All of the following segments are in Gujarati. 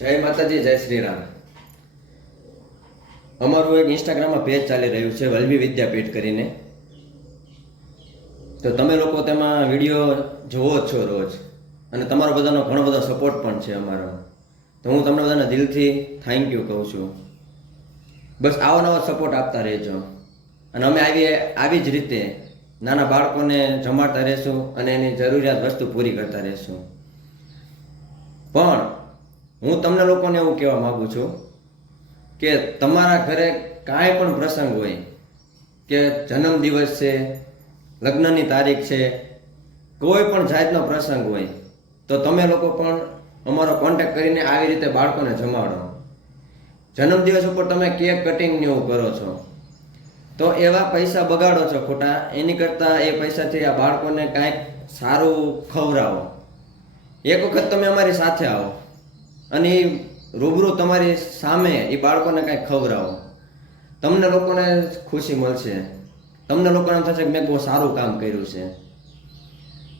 જય માતાજી, જય શ્રી રામ અમારું એક ઇન્સ્ટાગ્રામમાં પેજ ચાલી રહ્યું છે વલ્લભી વિદ્યાપીઠ કરીને. તો તમે લોકો તેમાં વીડિયો જોવો જ છો રોજ. અને તમારો બધાનો ઘણો બધો સપોર્ટ પણ છે અમારો. તો હું તમને બધાને દિલથી થેન્ક યુ કહું છું. બસ આવો નવો સપોર્ટ આપતા રહેજો. અને અમે આવી આવી જ રીતે નાના બાળકોને જમાડતા રહેશું અને એની જરૂરિયાત વસ્તુ પૂરી કરતા રહેશું. પણ હું તમને લોકોને એવું કહેવા માગું છું કે તમારા ઘરે કાંઈ પણ પ્રસંગ હોય કે જન્મદિવસ છે, લગ્નની તારીખ છે, કોઈ પણ જાતનો પ્રસંગ હોય, તો તમે લોકો પણ અમારો કોન્ટેક્ટ કરીને આવી રીતે બાળકોને જમાડો. જન્મદિવસ ઉપર તમે કેક કટિંગ ને એવું કરો છો. તો એવા પૈસા બગાડો છો ખોટા, એની કરતાં એ પૈસાથી આ બાળકોને કાંઈક સારું ખવડાવો. એક વખત તમે અમારી સાથે આવો. અને એ રૂબરૂ તમારી સામે એ બાળકોને કાંઈક ખવડાવો. તમને લોકોને ખુશી મળશે. તમને લોકોને થશે કે મેં બહુ સારું કામ કર્યું છે.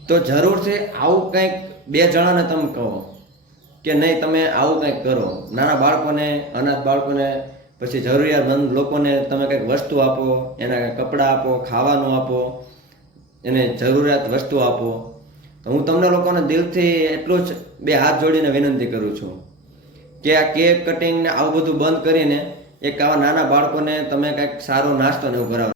તો જરૂરથી આવું કંઈક બે જણાને તમે કહો કે નહીં, તમે આવું કંઈક કરો. નાના બાળકોને, અનાથ બાળકોને, પછી જરૂરિયાતમંદ લોકોને તમે કંઈક વસ્તુ આપો, એના કંઈક કપડાં આપો, ખાવાનું આપો, એને જરૂરિયાત વસ્તુ આપો. તો હું તમને લોકોને દિલથી એટલું જ બે હાથ જોડીને વિનંતી કરું છું કે આ કેક કટિંગને આવું બધું બંધ કરીને એક આવા નાના બાળકોને તમે કંઈક સારો નાસ્તો ને એવું કરાવો.